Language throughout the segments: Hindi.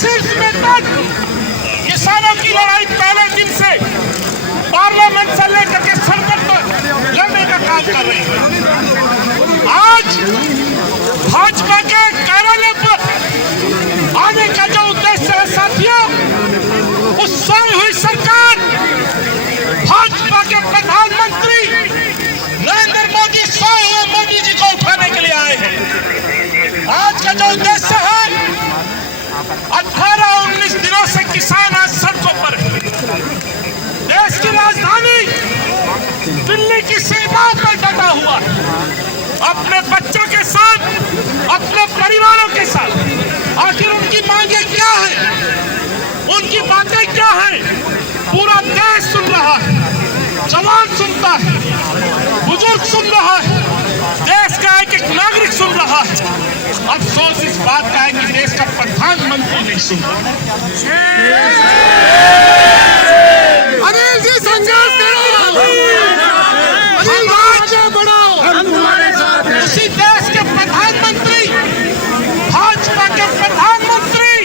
शीर्ष में तक किसानों की लड़ाई पहले दिन से पार्लियामेंट से लेकर के संसद तक लड़ने का काम कर रही है। आज भाजपा के कार्यालय पर आने का जो उद्देश्य है साथियों, उस सोई हुई सरकार भाजपा के प्रधानमंत्री नरेंद्र मोदी सोए हुए मोदी जी को उठाने के लिए आए हैं। आज का जो उद्देश्य है, 18-19 दिनों से किसान आज सड़कों पर है। देश की राजधानी दिल्ली की सीमाओं पर डटा हुआ है, अपने बच्चों के साथ, अपने परिवारों के साथ। आखिर उनकी मांगे क्या है, उनकी बातें क्या है, पूरा देश सुन रहा है। जवान सुनता है, बुजुर्ग सुन रहा है, देश का एक एक नागरिक सुन रहा है। अफसोस इस बात का है कि देश का प्रधानमंत्री नहीं सुन रहा। अनिल जी संघर्ष करो, हम तुम्हारे साथ हैं। उसी देश के प्रधानमंत्री, भाजपा के प्रधानमंत्री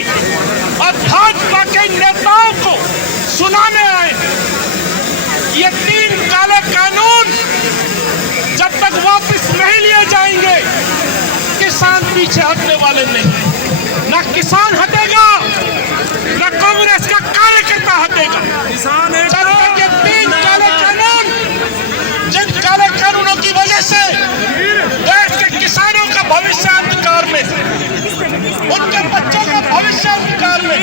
और भाजपा के नेताओं को सुनाने आए। ये 3 काले कानून जब तक वापस नहीं लिए जाएंगे, किसान पीछे हटने वाले नहीं। ना किसान हटेगा, ना कांग्रेस का कार्यकर्ता हटेगा। जब तक ये 3 काले कानून, जिन काले कानूनों की वजह से देश के किसानों का भविष्य अंधकार में, उनके बच्चों का भविष्य अंधकार में,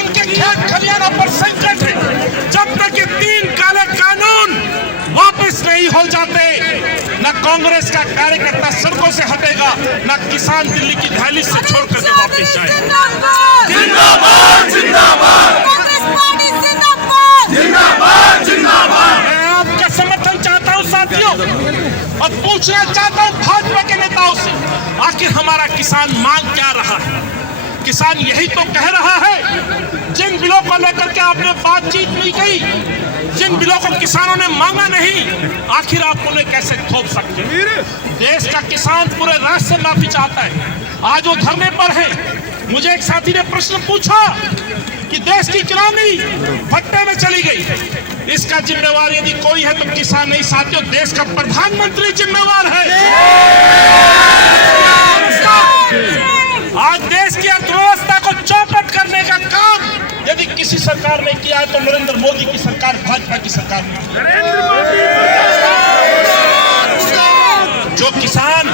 उनके खेत खलियानों पर संकट है, जब तक ये 3 काले कानून वापस नहीं हो जाते, न कांग्रेस का कार्यकर्ता सड़कों से हटेगा, न किसान दिल्ली की दहलीज से छोड़ करके वापस जाएगा। जिंदाबाद जिंदाबाद कांग्रेस पार्टी जिंदाबाद जिंदाबाद जिंदाबाद। मैं आपका समर्थन चाहता हूं साथियों, और पूछना चाहता हूं भाजपा के नेताओं से, आखिर हमारा किसान मांग क्या रहा है? किसान यही तो कह रहा है, जिन बिलों को लेकर के आपने बातचीत नहीं की, जिन बिलों को किसानों ने मांगा नहीं, आखिर आप उन्हें कैसे थोप सकते हैं? देश का किसान पूरे राष्ट्र से माफी चाहता है, आज वो धरने पर है। मुझे एक साथी ने प्रश्न पूछा कि देश की इकोनॉमी भट्टे में चली गई, इसका जिम्मेवार यदि कोई है तो किसान नहीं साथियों, देश का प्रधानमंत्री जिम्मेवार है। आज देश की अर्थव्यवस्था को चौपट करने का काम यदि किसी सरकार ने किया है तो नरेंद्र मोदी की सरकार, भाजपा की सरकार ने। जो किसान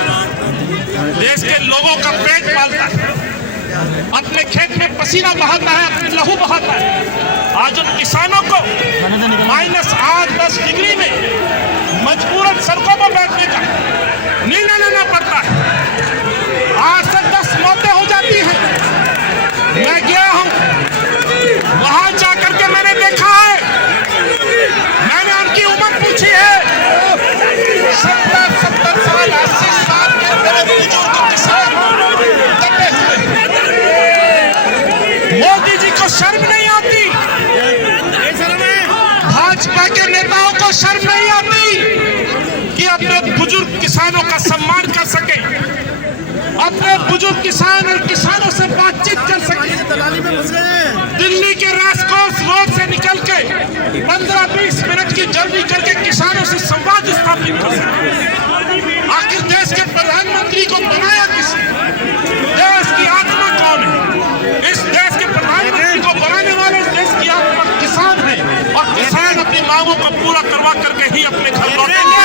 देश के लोगों का पेट पालता है, अपने खेत में पसीना बहाता है, अपने लहू बहाता है, आज उन किसानों को -8-10 डिग्री में मजबूरन सड़कों पर बैठने का निर्णय लेना पड़ता है। 8 से 10 मौतें हो जाती हैं। मैं गया हूं, वहां जाकर के मैंने देखा है, मैंने उनकी उम्र पूछी है, 70 साल 80 साल के बड़े बुजुर्ग किसान दबे हुए। मोदी जी को शर्म नहीं आती, भाजपा के नेताओं को शर्म नहीं आती कि अपने बुजुर्ग किसानों का सम्मान कर सके, अपने बुजुर्ग किसान और किसानों से बातचीत कर सके। दिल्ली के राजकोष रोड से निकल के 15-20 मिनट की जर्नी करके किसानों से संवाद स्थापित कर सके। आखिर देश के प्रधानमंत्री को बनाया किसने? देश की आत्मा कौन है? इस देश के प्रधानमंत्री को बनाने वाले इस देश की आत्मा किसान है, और किसान अपनी मांगों को पूरा करवा करके ही अपने घर लौटेंगे।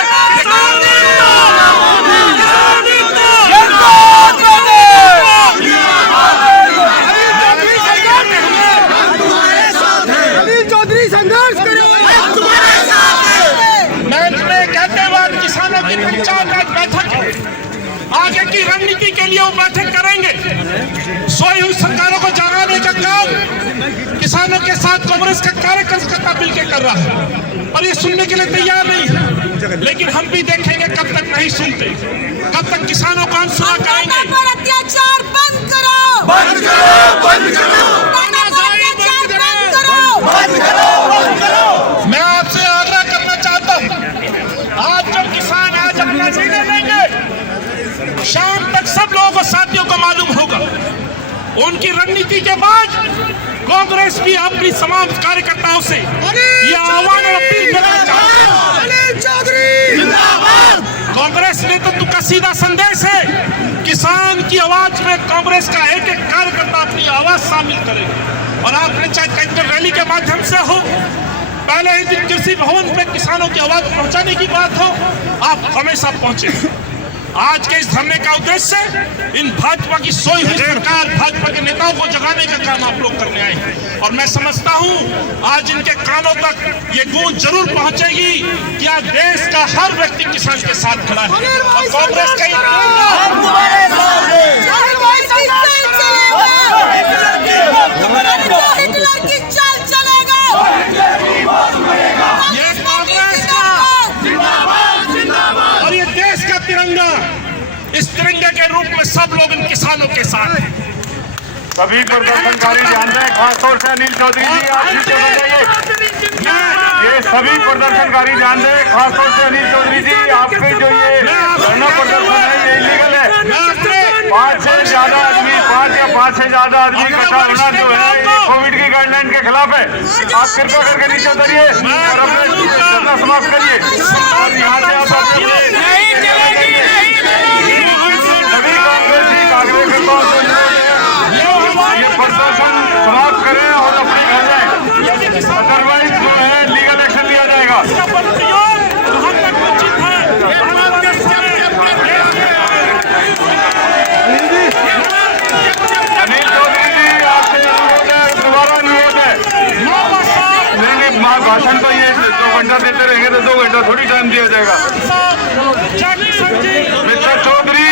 किसानों की पंचायत राज बैठक है, आगे की रणनीति के लिए वो बैठक करेंगे। सोई हुई सरकारों को जगाने का काम किसानों के साथ कांग्रेस का कार्यकर्ता मिलकर कर रहा है, और ये सुनने के लिए तैयार नहीं है। लेकिन हम भी देखेंगे कब तक नहीं सुनते, कब तक किसानों को अनसुना करेंगे। अत्याचार बंद करो, बंद करो, बंद करो, बंद करो, बंद करो। मैं आपसे आग्रह करना चाहता हूं, आज जो किसान आज अपना निर्णय लेंगे, शाम तक सब लोगों को साथियों को मालूम होगा उनकी रणनीति के बाद कांग्रेस भी अपनी तमाम कार्यकर्ताओं से ये आह्वान और अपील करना चाहती है। कांग्रेस नेतृत्व का सीधा संदेश है, किसान की आवाज में कांग्रेस का एक एक कार्यकर्ता अपनी आवाज शामिल करे। और आपने चाहे कहीं रैली के माध्यम से हो, पहले ही दिन कृषि भवन पे किसानों की आवाज पहुंचाने की बात हो, आप हमेशा पहुंचे। आज के इस धरने का उद्देश्य इन भाजपा की सोई हुई सरकार, भाजपा के नेताओं को जगाने का काम आप लोग करने आए हैं। और मैं समझता हूं आज इनके कानों तक ये गूंज जरूर पहुंचेगी कि आज देश का हर व्यक्ति किसान के साथ खड़ा है और कांग्रेस का ये कांग्रेस का और ये देश का तिरंगा, इस तिरंगे के रूप में सब लोग इन किसानों के साथ हैं। सभी प्रदर्शनकारी ध्यान दें, खासतौर से अनिल चौधरी जी आप नीचे बैठ जाइए। ये सभी प्रदर्शनकारी ध्यान दें, खासतौर से अनिल चौधरी जी आपके जो ये धरना प्रदर्शन है ये इलीगल है। 5 से ज्यादा आदमी 5 या 5 से ज्यादा आदमी का टालना जो है ये कोविड की गाइडलाइन के खिलाफ है। आप कृपया करके नीचे उतरिए और अपने धरना समाप्त करिए और यहाँ से आप सभी कांग्रेसी कार्यकर्ताओं से ये प्रदर्शन समाप्त करें और अपने घर जाएं, अदरवाइज जो है लीगल एक्शन लिया जाएगा। अनिल चौधरी जी आपसे अनुरोध है, दोबारा अनुरोध है। नहीं भाषण तो ये 2 घंटा देते रहेंगे तो 2 घंटा थोड़ी टाइम दिया जाएगा। मिस्टर चौधरी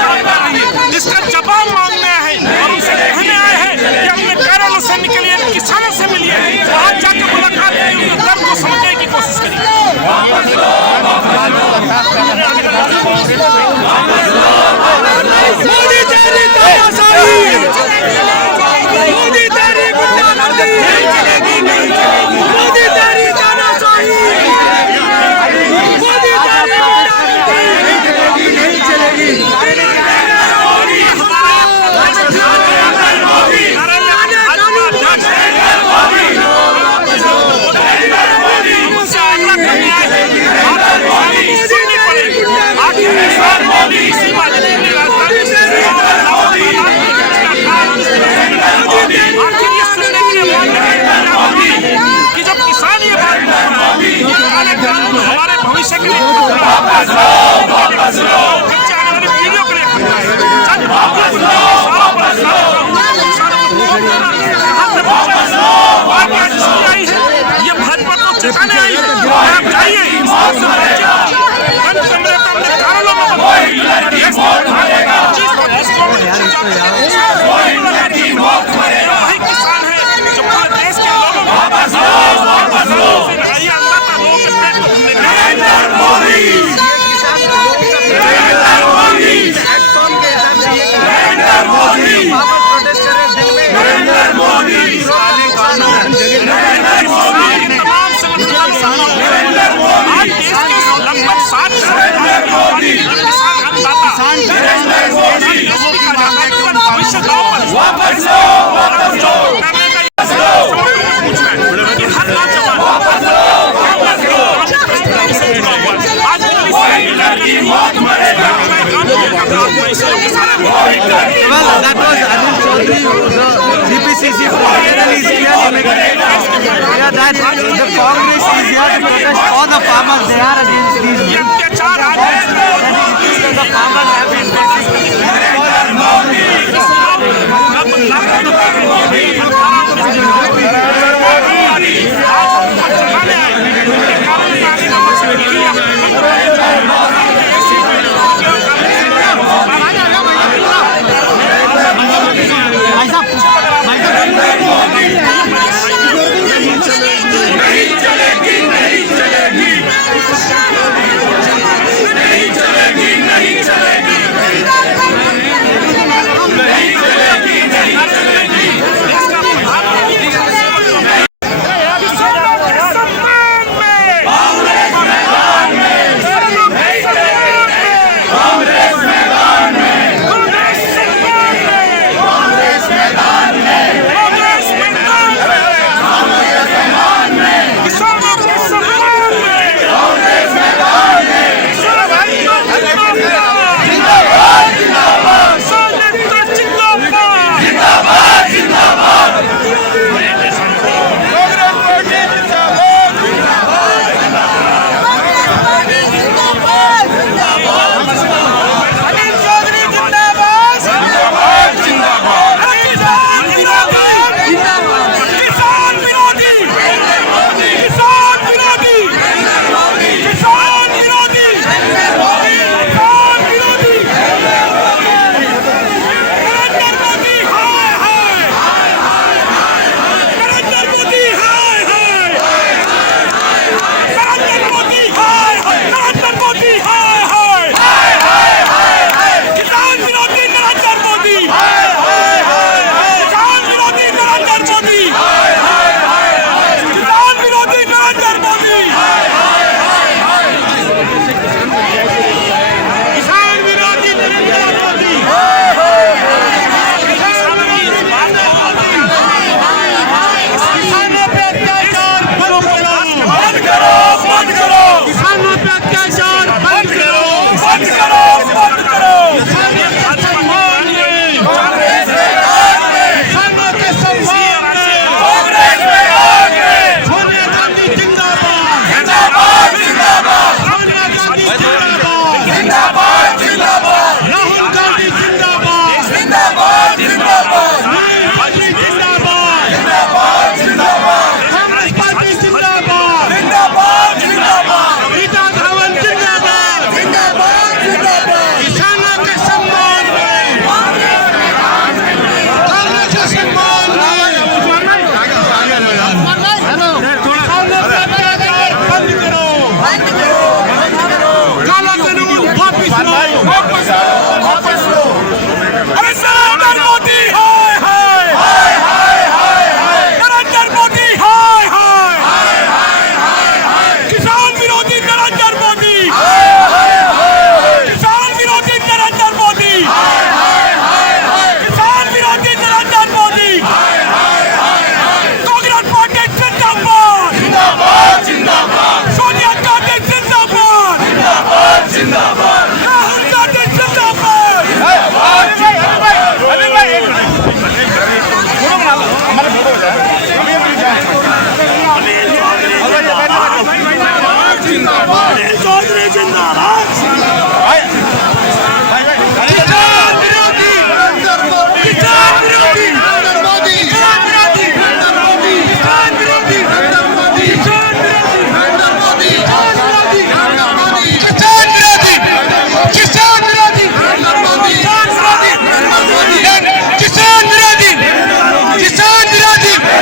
इसका जवाब मांगने आए हैं और उनसे कहने आए हैं कि अपने कार्यालय से निकलिए, किसानों से मिलिए, वहां जाकर मुलाकात करिए, उनके दर्द को समझने की कोशिश करिए। मोदी तेरी तानाशाही, मोदी तेरी गुंडागर्दी, मोदी तेरी तानाशाही, मोदी तेरी गुंडागर्दी नहीं चलेगी। कि जब किसान ये बात हमारे भविष्य के लिए आने वाली पीढ़ियों के लिए ये भाजपा को चेताने आई है। आप जाइए कमरे पे अपने कार्यालयों में वही किसान है जो पूरे देश के लोगों को लड़ाइयाँ अंदर पर लोगों के पेट को भरने के तमाम संगठनों आज देश के लगभग 60 किसान अन्नदाता भविष्य वापस Well, that was Anil Chaudhary, the DPCC president, is clearly making it clear that the Congress is here to protest all the farmers. They are against these bills. The farmers have been नहीं चलेगी।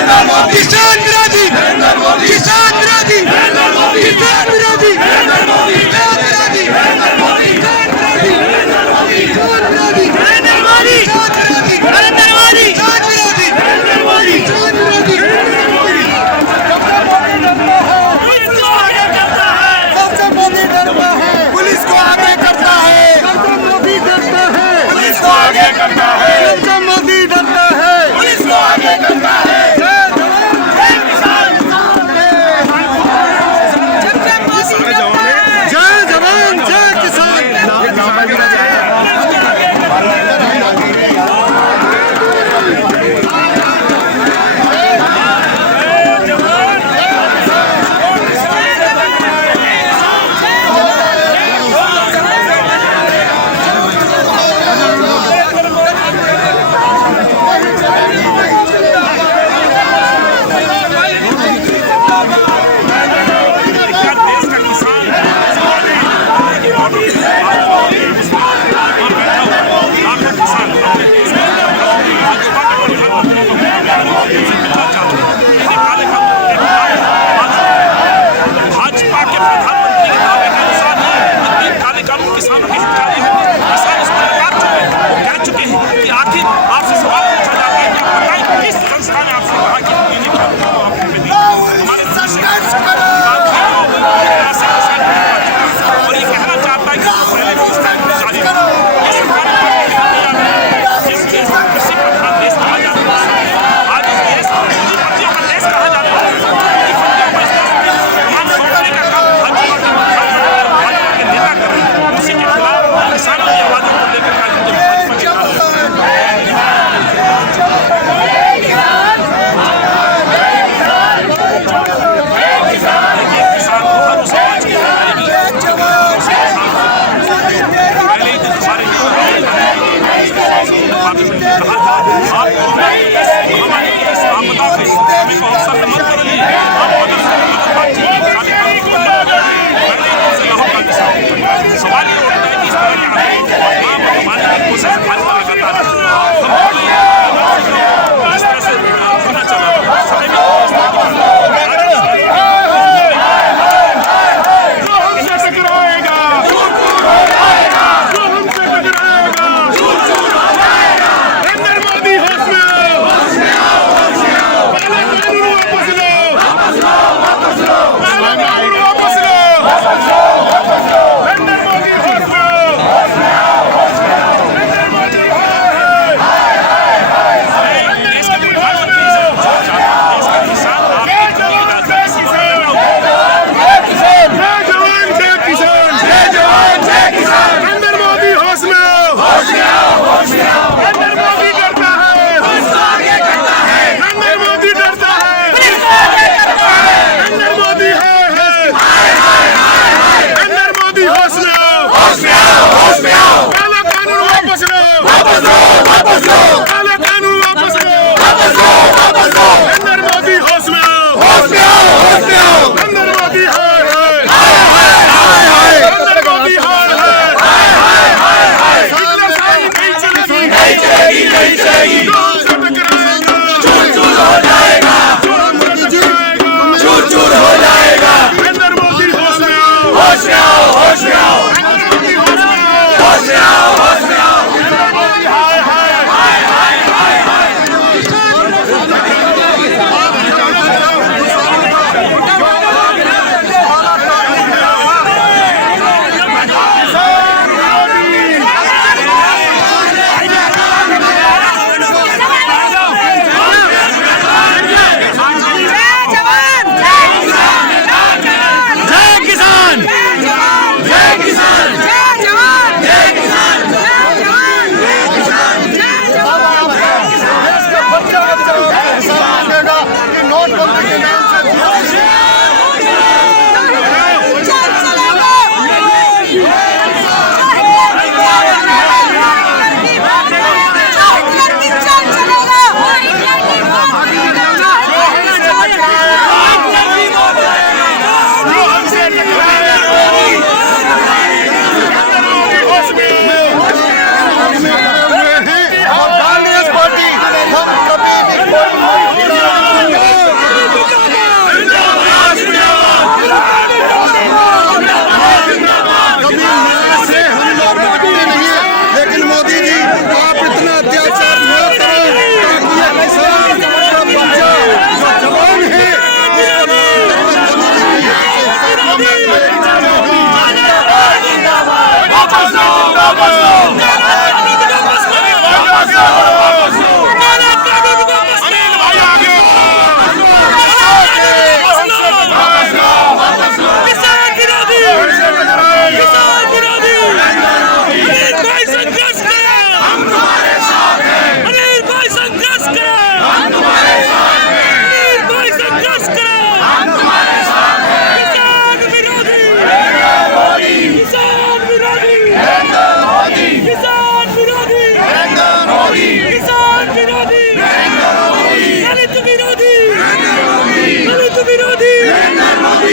किसान विरोधी, किसान विरोधी, किसान विरोधी, किसान विरोधी, किसान विरोधी, किसान विरोधी, नरेंद्र मोदी, नरेंद्र मोदी, किसान विरोधी, नरेंद्र मोदी, किसान विरोधी। सबसे मोदी डरता है, पुलिस को आगे करता है, सबसे मोदी डरता है, पुलिस को आगे करता है, सबसे मोदी डरता है, पुलिस को आगे करता है।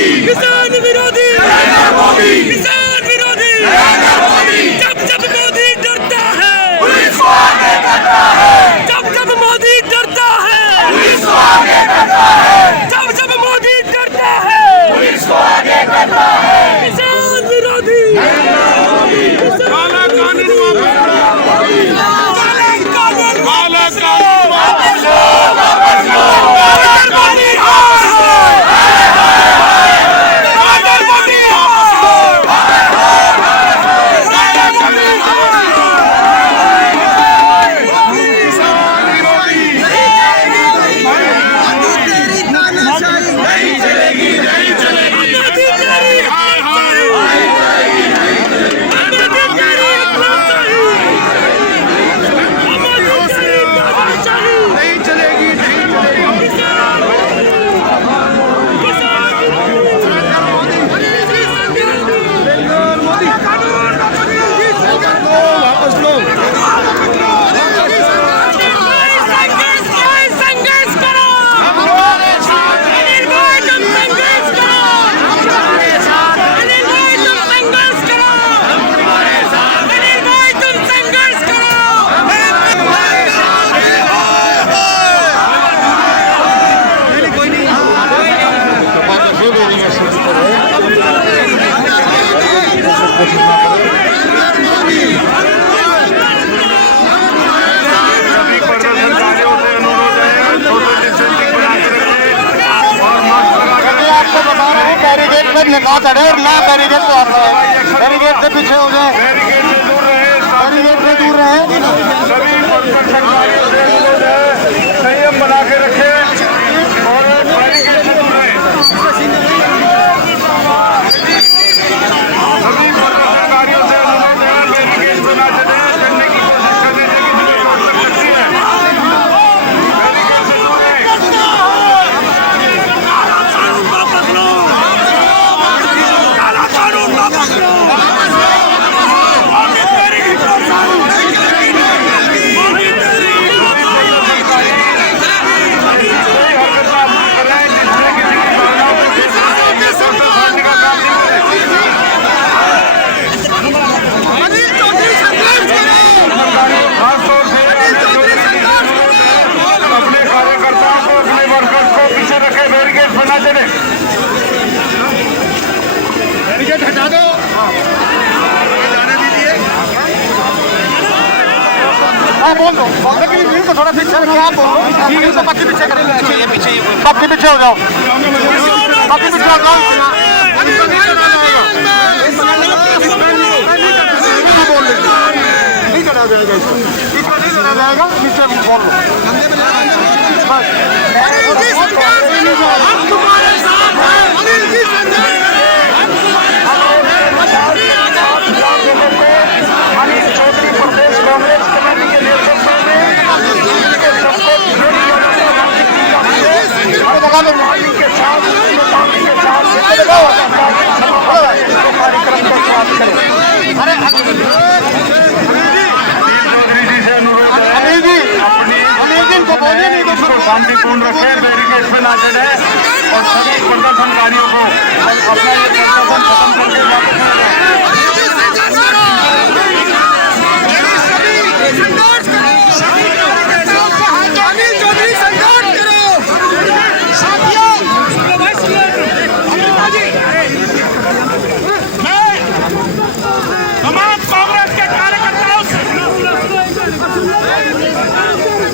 किसान विरोधी नरेंद्र मोदी किसान विरोधी नरेंद्र मोदी जब जब मोदी डरता है पुलिस को आगे करता है जब जब मोदी डरता है पुलिस को आगे करता है जब जब मोदी डरता है पुलिस को आगे करता है किसान विरोधी काला कानून वापस काला कानून वापस लो वापस लो नरेंद्र मोदी हार नरेंद्र मोदी नहीं चलेगी नहीं चलेगी नहीं चलेगी वापस लो संघर्ष करो अनिल भाई तुम संघर्ष करो अनिल भाई तुम संघर्ष करो अनिल भाई तुम संघर्ष करो सभी प्रदर्शनकारियों से अनुरोध है सोशल डिस्टेंसिंग बना के रखें और मास्क लगा कर रखें। आपको बता रहा हूँ बैरिकेड पे ना चढ़े और ना बैरिकेड पे आप बैरिकेड से पीछे हो जाए बैरिकेड से दूर रहे बैरिकेड से दूर रहे सभी प्रदर्शनकारियों से अनुरोध है संयम बना के रखें और बैरिकेड से दूर रहे सभी प्रदर्शनकारियों से अनुरोध है बैरिकेड पे ना चढ़े चढ़ने की कोशिश करने से किसी को चोट लग सकती है बैरिकेड से दूर रहे खासतौर से अपने कार्यकर्ताओं को अपने वर्कर्स को पीछे रखे बैरिकेड बना चले बैरिकेड हटा दो जाने दीजिए हाँ बोल दो लेकिन भीड़ को थोड़ा पीछे रखिए आप बोलो भीड़ को बाकी पीछे करेंगे पीछे बाकी पीछे हो जाओ बाकी पीछे हो जाओ नहीं चढ़ा जाएगा इसको नहीं चढ़ा जाएगा नीचे बोल लो हम तुम्हारे साथ हैं अनिल जी अनिल चौधरी प्रदेश कांग्रेस कमेटी के नेतृत्व में पार्टी के साथ कार्यक्रम को समाप्त करें चौधरी जी से अनुरोध है अपनी को बोलिए नहीं तो शांतिपूर्ण रखें बैरिकेड पे ना चढ़े और सभी प्रदर्शनकारियों को अपना ये प्रदर्शन खत्म करके वापस आ जाए तमाम कांग्रेस के कार्यकर्ताओं से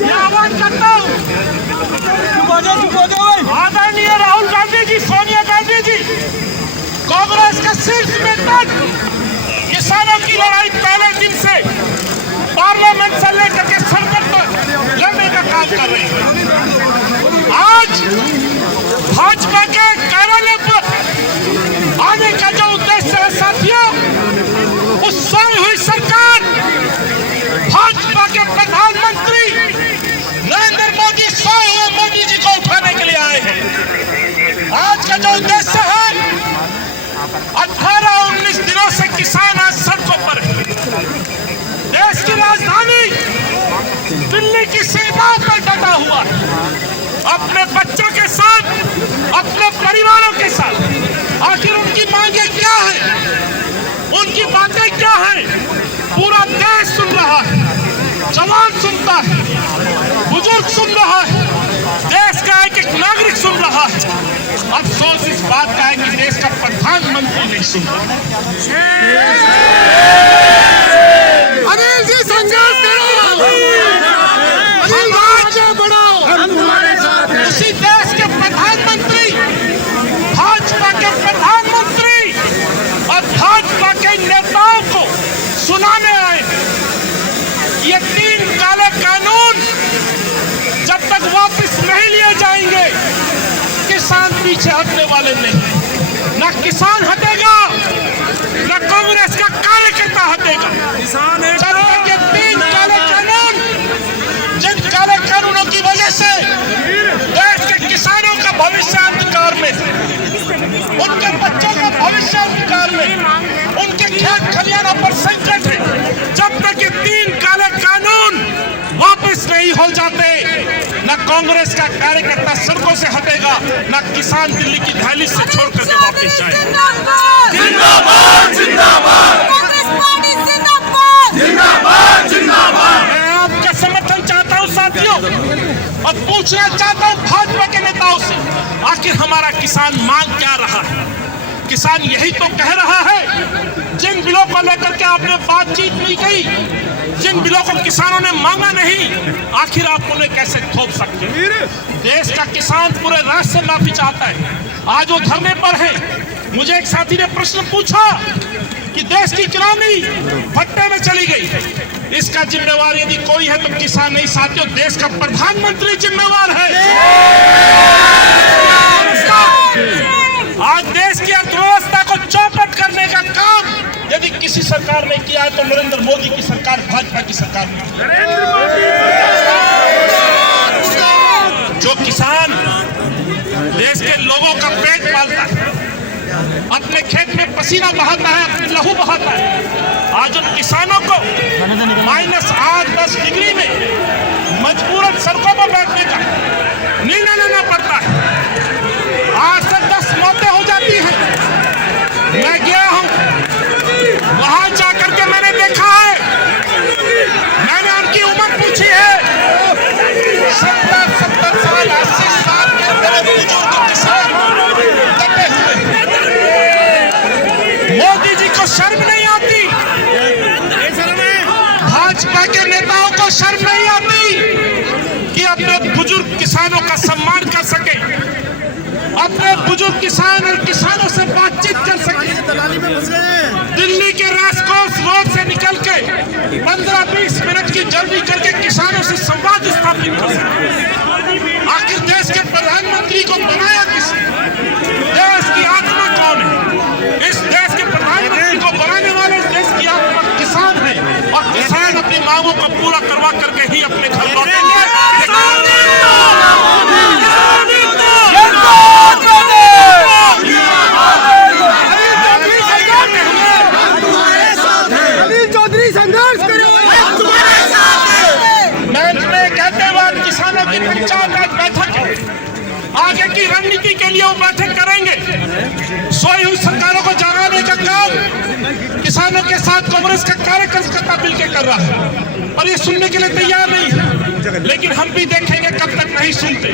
ये आह्वान करता हूं आदरणीय राहुल गांधी जी सोनिया गांधी जी कांग्रेस का शीर्ष नेतृत्व किसानों की लड़ाई पहले दिन से पार्लियामेंट से लेकर के संसद तक लड़ने का काम कर रही है आज भाजपा के कार्यालय पर आने का जो उद्देश्य है साथियों उस सोई हुई सरकार भाजपा के प्रधानमंत्री नरेंद्र मोदी सोए हुए मोदी जी को उठाने के लिए आए हैं आज का जो उद्देश्य है 18-19 दिनों से किसान आज सड़कों पर हैं। देश की राजधानी दिल्ली की सीमाओं पर डटा हुआ है अपने बच्चों के साथ अपने परिवारों के साथ बातें क्या है, उनकी बातें क्या है, पूरा देश सुन रहा है, जवान सुनता है, बुजुर्ग सुन रहा है, देश का एक एक नागरिक सुन रहा है। अफसोस इस बात का है कि देश का प्रधानमंत्री नहीं सुन रहा। अनिल जी संघर्ष करो, अनिल आगे बढ़ो, हम तुम्हारे साथ हैं। उसी देश के प्रधानमंत्री, भाजपा के प्रधानमंत्री और भाजपा के नेताओं को सुनाने आए ये 3 काले कानून जब तक वापस नहीं लिए जाएंगे, किसान पीछे हटने वाले नहीं। न किसान हटेगा, न कांग्रेस का कार्यकर्ता हटेगा। जब तक ये 3 काले कानून, जिन काले कानूनों की वजह से देश के किसानों का भविष्य अंधकार में, उनके बच्चों का भविष्य अंधकार में, उनके खेत खलियानों पर संकट है, जब तक ये 3 काले कानून वापस नहीं हो जाते, न कांग्रेस का कार्यकर्ता सड़कों से हटेगा, न किसान दिल्ली की दहलीज से छोड़ करके वापस जाएगा। जिंदाबाद जिंदाबाद कांग्रेस पार्टी जिंदाबाद जिंदाबाद जिंदाबाद। मैं आपका समर्थन चाहता हूं साथियों, और पूछना चाहता हूं भाजपा के नेताओं से, आखिर हमारा किसान मांग क्या रहा है? किसान यही तो कह रहा है, जिन बिलों को लेकर के आपने बातचीत नहीं की, जिन बिलों को किसानों ने मांगा नहीं, आखिर आप उन्हें कैसे थोप सकते हैं? देश का किसान पूरे राष्ट्र से माफी चाहता है, आज वो धरने पर है। मुझे एक साथी ने प्रश्न पूछा कि देश की इकोनॉमी भट्टे में चली गई, इसका जिम्मेवार यदि कोई है तो किसान नहीं साथियों, देश का प्रधानमंत्री जिम्मेवार है। आज देश की अर्थव्यवस्था को चौपट करने का काम यदि किसी सरकार ने किया है तो नरेंद्र मोदी की सरकार, भाजपा की सरकार ने। जो किसान देश के लोगों का पेट पालता है, अपने खेत में पसीना बहाता है, अपने लहू बहाता है, आज उन किसानों को -8-10 डिग्री में मजबूरन सड़कों पर बैठने का निर्णय लेना पड़ता है। 8 से 10 मौतें हो जाती हैं। मैं गया हूं, वहां जाकर के मैंने देखा है, मैंने उनकी उम्र पूछी है, 70 साल 80 साल के मेरे बुजुर्ग किसान दबे हुए। मोदी जी को शर्म नहीं आती, भाजपा के नेताओं को शर्म नहीं आती कि अपने बुजुर्ग किसानों का सम्मान कर सके, अपने बुजुर्ग किसान और किसानों से बातचीत कर सके। दिल्ली के राजकोष रोड से निकल के 15-20 मिनट की जल्दी करके किसानों से संवाद स्थापित कर सके। आखिर देश के प्रधानमंत्री को बनाया किसने? देश की आत्मा कौन है? इस देश के प्रधानमंत्री को बनाने वाले इस देश की आत्मा किसान है, और किसान अपनी मांगों को पूरा करवा करके ही अपने घर लौटेंगे। आगे की रणनीति के लिए वो बैठक करेंगे। सोई हुई सरकारों को जगाने का काम किसानों के साथ कांग्रेस का कार्यकर्ता मिलकर कर रहा है, और ये सुनने के लिए तैयार नहीं है। लेकिन हम भी देखेंगे कब तक नहीं सुनते,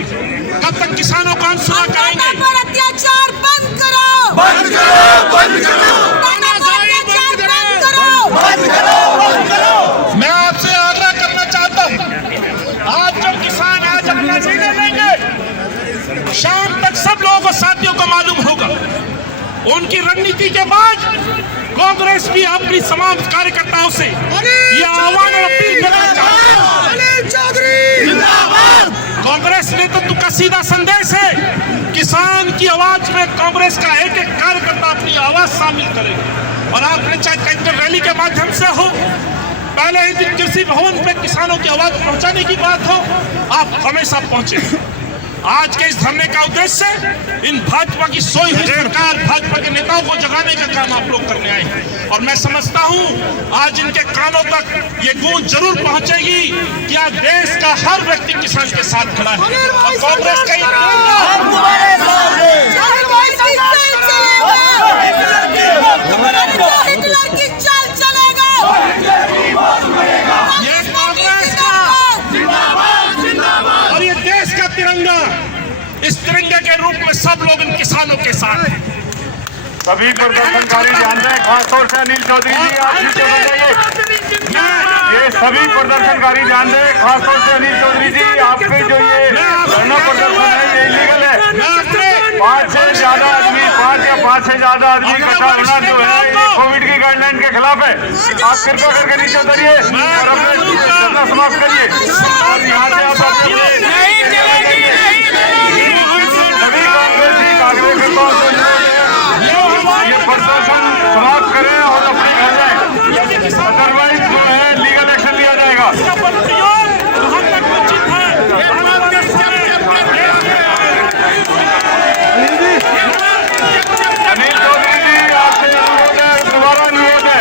कब तक किसानों को अनसुना करेंगे। अत्याचार बंद करो, बंद करो, बंद करो, बंद करो। मैं आपसे आग्रह करना चाहता हूँ, आज जो किसान आज अपना निर्णय लेंगे, शाम तक सब लोगों को साथियों को मालूम होगा। उनकी रणनीति के बाद कांग्रेस भी अपनी तमाम कार्यकर्ताओं से ये आह्वान और अपील करना चाहती है। कांग्रेस नेतृत्व का सीधा संदेश है, किसान की आवाज में कांग्रेस का एक एक कार्यकर्ता अपनी आवाज शामिल करेगा। और आपने चाहे ट्रैक्टर रैली के माध्यम से हो, पहले ही दिन कृषि भवन पे किसानों की आवाज पहुंचाने की बात हो, आप हमेशा पहुंचे। आज के इस धरने का उद्देश्य इन भाजपा की सोई हुई सरकार, भाजपा के नेताओं को जगाने का काम आप लोग करने आए हैं। और मैं समझता हूं आज इनके कानों तक ये गूंज जरूर पहुंचेगी कि आज देश का हर व्यक्ति किसान के साथ खड़ा है, और कांग्रेस का रूप में सब लोग इन किसानों के साथ हैं। सभी प्रदर्शनकारी जानते हैं, खासतौर से अनिल चौधरी जी आप नीचे हो जाइए। ये सभी प्रदर्शनकारी जानते हैं, खासतौर से अनिल चौधरी जी आपके जो ये धरना प्रदर्शन है ये इलीगल है। 5 से ज्यादा आदमी 5 से ज्यादा आदमी इकट्ठा होना जो है ये कोविड की गाइडलाइन के खिलाफ है। आप कृपया करके नीचे उतरिए और अपने धरना समाप्त करिए और यहाँ से आप सभी कांग्रेसी ये प्रदर्शन समाप्त करें और अपने घर जाएं, अदरवाइज जो है लीगल एक्शन लिया जाएगा। अनिल चौधरी जी आपसे अनुरोध है, दोबारा अनुरोध है।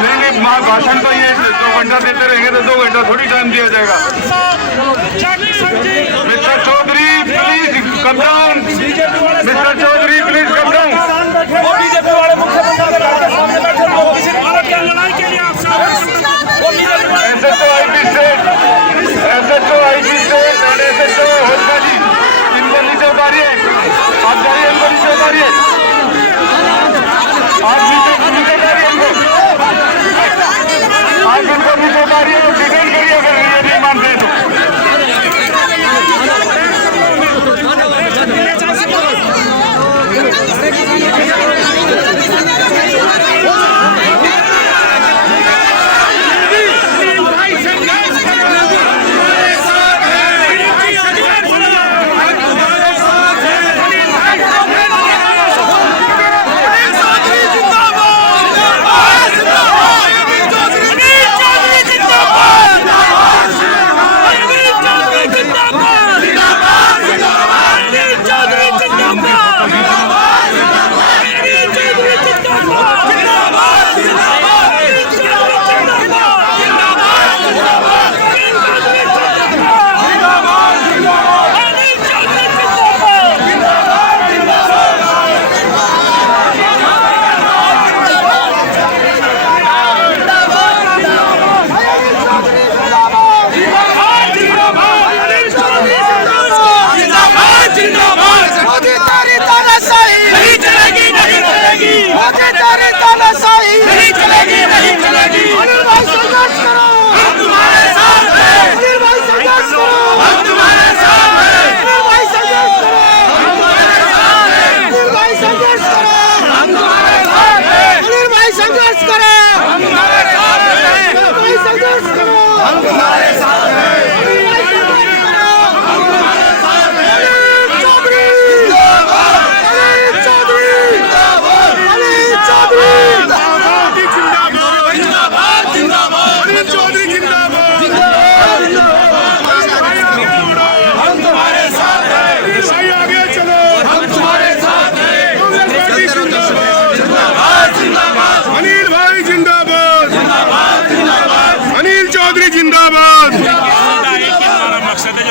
नहीं भाषण तो ये 2 घंटा देते रहेंगे तो 2 घंटा थोड़ी टाइम दिया जाएगा। Mister Chaudhary please come down, mister Chaudhary please come down. वो बीजेपी वाले मुख्यमंत्री के सामने बैठे लोग किसी भारत की लड़ाई के लिए आपसे SHO IG स्टेट और SHO होलका जी इनको नीचे उतारिए, आप जाइए इनको नीचे उतारिए, आप नीचे उतारिए इनको, आप इनको नीचे उतारिए तो डिटेन करिए अगर ये नहीं मानते हैं तो।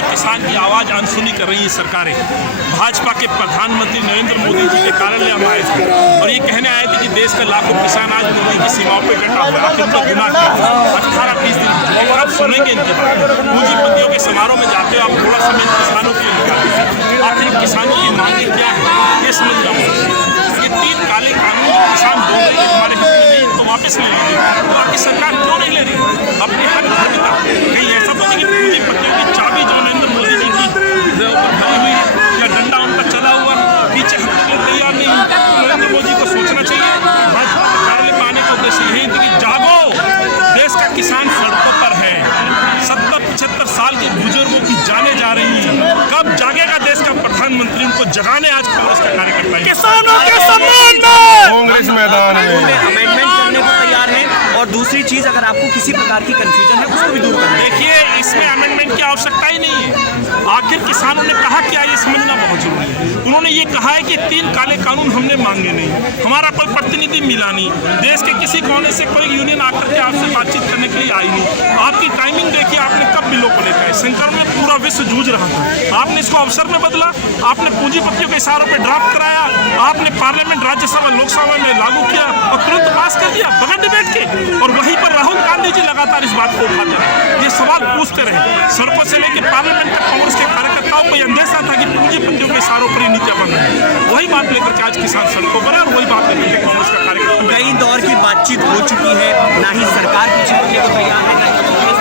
किसान की आवाज अनसुनी कर रही है सरकारें। भाजपा के प्रधानमंत्री नरेंद्र मोदी जी के कार्यालय हम आए थे और ये कहने आए थे कि देश का लाखों किसान आज मोदी की सीमाओं पर डटा हुआ है, आखिर उनका गुनाह किया। 18-20 दिन लेकिन अब सुनेंगे इनके बारे में। पूंजीपतियों के समारोह में जाते हो आप थोड़ा समय किसानों के लिए निकालते, आखिर किसानों की मांगे क्या है ये समझ रहा हूँ। ये 3 काले कानून किसान बोल रहे हैं हमारे हित में नहीं तो वापस ले लीजिए, तो आपकी सरकार क्यों नहीं ले रही अपने हक भूमिका? कहीं ऐसा तो नहीं कि पूंजीपतियों की चाबी जो नरेंद्र मोदी जी की ऊपर भरी हुई है या डंडा उनका चला हुआ पीछे हटने के लिए तैयार नहीं। नरेंद्र मोदी को सोचना चाहिए भाजपा कार्यालय में आने का उद्देश्य यही है कि जागो, देश का किसान सड़कों पर है, 70-75 साल के बुजुर्गों की जाने जा रही हैं। कब जागेगा देश का प्रधानमंत्री? उनको जगाने आज कांग्रेस का कार्यकर्ता किसानों के सम्मान में कांग्रेस मैदान में अमेंडमेंट करने को तैयार है। और दूसरी चीज, अगर आपको किसी प्रकार की कंफ्यूजन है उसको भी दूर करना है। देखिए, इसमें अमेंडमेंट की आवश्यकता ही नहीं है। आखिर किसानों ने कहा क्या, ये समझना बहुत जरूरी है। उन्होंने ये कहा है कि 3 काले कानून हमने मांगे नहीं, हमारा कोई प्रतिनिधि मिला नहीं, देश के किसी कोने से कोई यूनियन आकर के आपसे बातचीत करने के लिए आई नहीं। आपकी टाइमिंग देखिए, आपने कब बिलों को लेकर संकट में पूरा विश्व जूझ रहा था, आपने इसको अवसर में बदला, आपने पूंजीपतियों के इशारों पर ड्राफ्ट कराया, आपने पार्लियामेंट, राज्यसभा, लोकसभा में लागू किया और तुरंत पास कर दिया बगैर डिबेट के। और वहीं पर राहुल गांधी जी लगातार इस बात को उठाते रहे, ये सवाल पूछते रहे। सड़कों से लेकर पार्लियामेंट तक कांग्रेस के कार्यकर्ताओं को अंदेशा था कि पूंजीपतियों के एसआरओ पर ही नीतियां बन रही है। वही बात लेकर के आज किसान सड़कों पर है और वही बात लेकर के कांग्रेस का कार्यक्रम। कई दौर की बातचीत हो चुकी है, ना ही सरकार पीछे हटने को तैयार है, ना ही कांग्रेस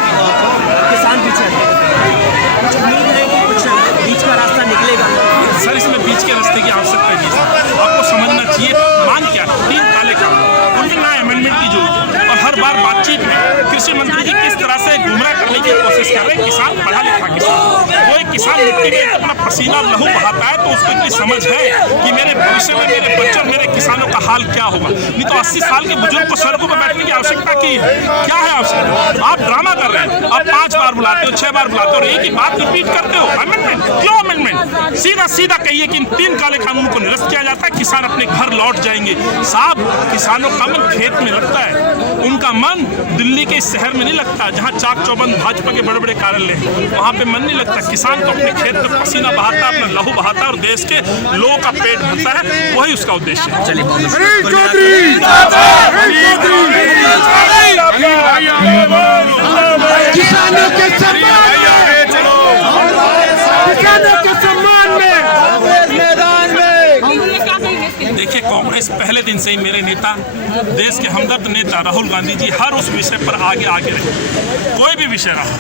किसान पीछे हटने को तैयार है। कुछ उम्मीद है कि कुछ बीच का रास्ता निकलेगा? सर, इसमें बीच के रास्ते की आवश्यकता नहीं है। आपको समझना चाहिए मांग क्या है। 3 काले कानून, उनमें ना अमेंडमेंट की जरूरत है। और हर बार बातचीत में कृषि मंत्री जी किस तरह से गुमराह करने की कोशिश कर रहे हैं। किसान पढ़ा लिखा किसान, वो एक किसान मिट्टी में अपना पसीना लहू बहाता है तो उसको इतनी समझ है कि मेरे भविष्य में मेरे बच्चों मेरे किसानों का हाल क्या होगा। नहीं तो 80 साल के बुजुर्ग को सड़कों पर बैठने की आवश्यकता की है? क्या है आवश्यकता? आप ड्रामा कर रहे हैं। आप 5 बार बुलाते हो, 6 बार बुलाते हो और एक ही बात रिपीट करते हो। अमेंडमेंट क्यों? अमेंडमेंट सीधा कहिए कि इन 3 काले कानून को निरस्त किया जाता है, किसान अपने घर लौट जाएंगे। साहब, किसानों का मन खेत में लगता है, उनका मन दिल्ली के शहर में नहीं लगता जहां चाक चौबंद भाजपा के बड़े बड़े कार्यालय हैं, वहां पे मन नहीं लगता। किसान तो अपने खेत में पसीना बहाता है, अपना लहू बहाता है और देश के लोगों का पेट भरता है, वही उसका उद्देश्य है। चलिए, किसानों के सम्मान में मैदान में। देखिए, कांग्रेस पहले दिन से ही मेरे नेता, देश के हमदर्द नेता राहुल गांधी जी हर उस विषय पर आगे रहे। कोई भी विषय रहा,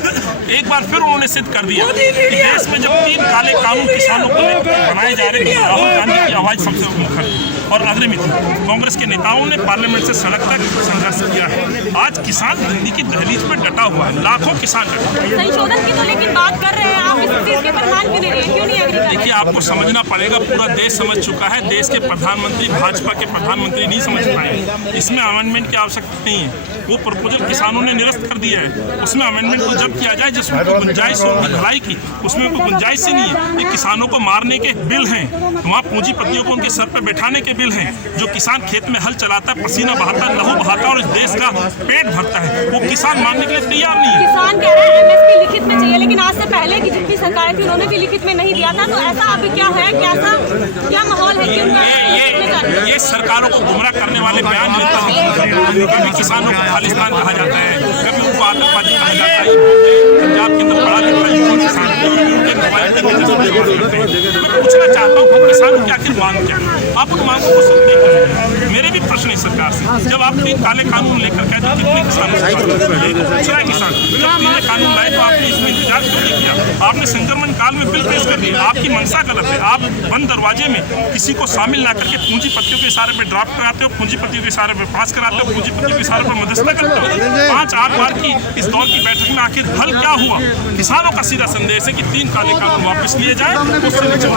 एक बार फिर उन्होंने सिद्ध कर दिया कि देश में जब 3 काले कानून किसानों को लेकर बनाए जा रहे हैं, राहुल गांधी की आवाज़ सबसे मुखर और अग्रणी थी। कांग्रेस के नेताओं ने पार्लियामेंट से सड़क तक संघर्ष किया है। आज किसान दिल्ली की दहलीज पर डटा हुआ है, लाखों किसान संशोधन की तो लेकिन बात कर रहे हैं आप, इस चीज के पर मान क्यों नहीं रहे? क्यों नहीं एग्री कर रहे? देखिए, आपको समझना पड़ेगा, पूरा देश समझ चुका है। देश के प्रधानमंत्री, भाजपा के प्रधानमंत्री नहीं समझ पाए। इसमें अमेंडमेंट की आवश्यकता नहीं है। वो प्रपोजल किसानों ने निरस्त कर दिया है, उसमें अमेंडमेंट को जब किया जाए जिसमें कोई गुंजाइश हो उनकी भलाई की, उसमें कोई गुंजाइश ही नहीं है। ये किसानों को मारने के बिल हैं, वहाँ पूंजीपतियों को उनके सर पर बैठाने के बिल हैं। जो किसान खेत में हल चलाता है, पसीना बहाता है, लहू बहाता है और इस देश का पेट भरता है, वो किसान मानने के लिए तैयार नहीं है। किसान कह रहे हैं एमएसपी लिखित में चाहिए, लेकिन आज से पहले की जितनी सरकारें थी उन्होंने भी लिखित में नहीं दिया था। तो ऐसा अभी क्या है, क्या माहौल है कि ये सरकारों को गुमराह करने वाले बयान मिलता है। कभी किसानों को खालिस्तान कहा जाता है, कभी उनको आतंकवादी कहा जाता है। पंजाब के अंदर पढ़ा लिखा युवा किसान मैं पूछना चाहता हूँ किसानों की आखिर मांग क्या है? आप उन मांगों को सुनते हैं। मेरे भी प्रश्न है सरकार से, जब आप 3 काले कानून लेकर कहते हो कितने किसान दूसरा किसान जब 3 कानून लाए तो आपने इसमें इंतजार क्यों नहीं किया? आपने संक्रमण काल में बिल पेश कर दिया। आपकी मंशा गलत है। आप बंद दरवाजे में किसी को शामिल ना करके पूंजीपतियों के इशारे पर ड्राफ्ट कराते हो, पूंजीपतियों के इशारे पर पास कराते हो, पूंजीपतियों के इशारे पर मध्यस्थता करते हो। 5-8 बार की इस दौर की बैठक में आखिर हल क्या हुआ? किसानों का सीधा संदेश है कि 3 काले कानून वापस लिए जाए, उससे नीचे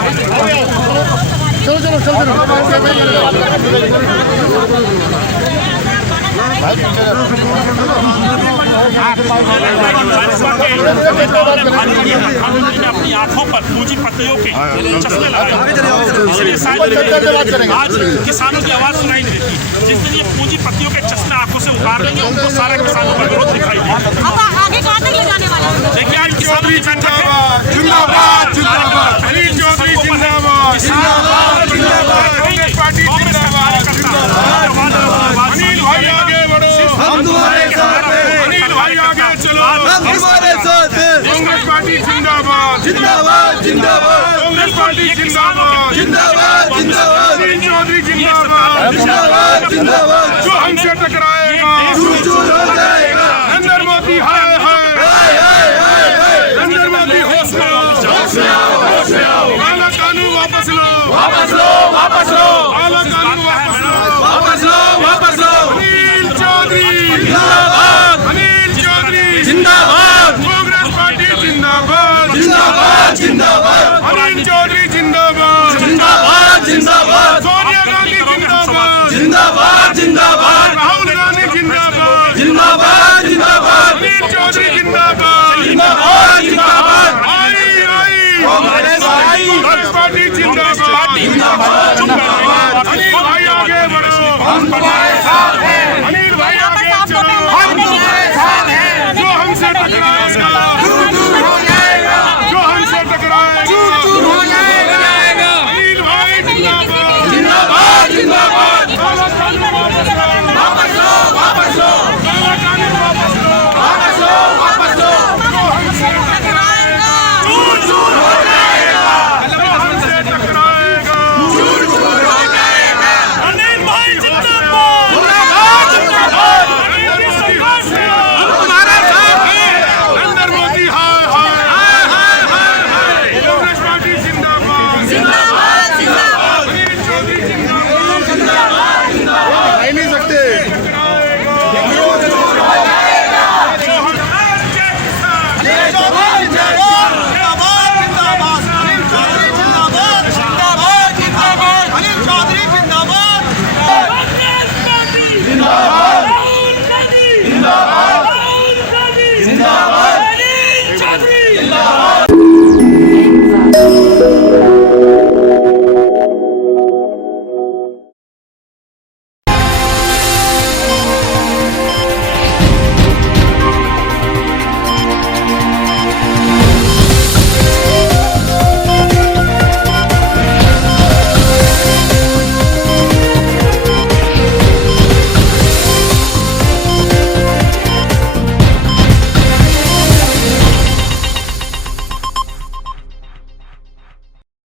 प्रधानमंत्री ने अपनी आंखों पर पूंजीपतियों के चश्मे लगाए, इसलिए शायद आज किसानों की आवाज सुनाई नहीं देती। जिस दिन ये पूंजीपतियों के चश्मे आंखों से उतार लेंगे, उनको सारा किसानों का विरोध दिखाई देगा। अब आगे कहाँ तक ले जाने वाले हैं? देखिए, आज किसानों की बैठक है। जिंदाबाद जिंदाबाद अनिल चौधरी जिंदाबाद जिंदाबाद जिंदाबाद कांग्रेस पार्टी जिंदाबाद अनिल भाई आगे बढ़ो, हम तुम्हारे साथ हैं। अनिल भाई आगे चलो, हम तुम्हारे साथ हैं। कांग्रेस पार्टी जिंदाबाद जिंदाबाद जिंदाबाद कांग्रेस पार्टी जिंदाबाद जिंदाबाद जिंदाबाद अनिल चौधरी जिंदाबाद जिंदाबाद जिंदाबाद जो हमसे टकराएगा चूर हो जाएगा। नरेंद्र मोदी हाय हाय हाय हाय हाय नरेंद्र मोदी होश में आओ, काला कानून वापस लो, वापस लो, वापस लो, काला कानून वापस लो, वापस लो। अनिल चौधरी जिंदाबाद, अनिल चौधरी जिंदाबाद, कांग्रेस पार्टी जिंदाबाद जिंदाबाद जिंदाबाद अनिल चौधरी जिंदाबाद जिंदाबाद जिंदाबाद सोनिया गांधी जिंदाबाद जिंदाबाद जिंदाबाद राहुल गांधी जिंदाबाद जिंदाबाद जिंदाबाद अनिल चौधरी जिंदाबाद जिंदाबाद जिंदाबाद कांग्रेस पार्टी जिंदाबाद जिंदाबाद अनिल भाई आगे बढ़ो, हम तुम्हारे साथ हैं।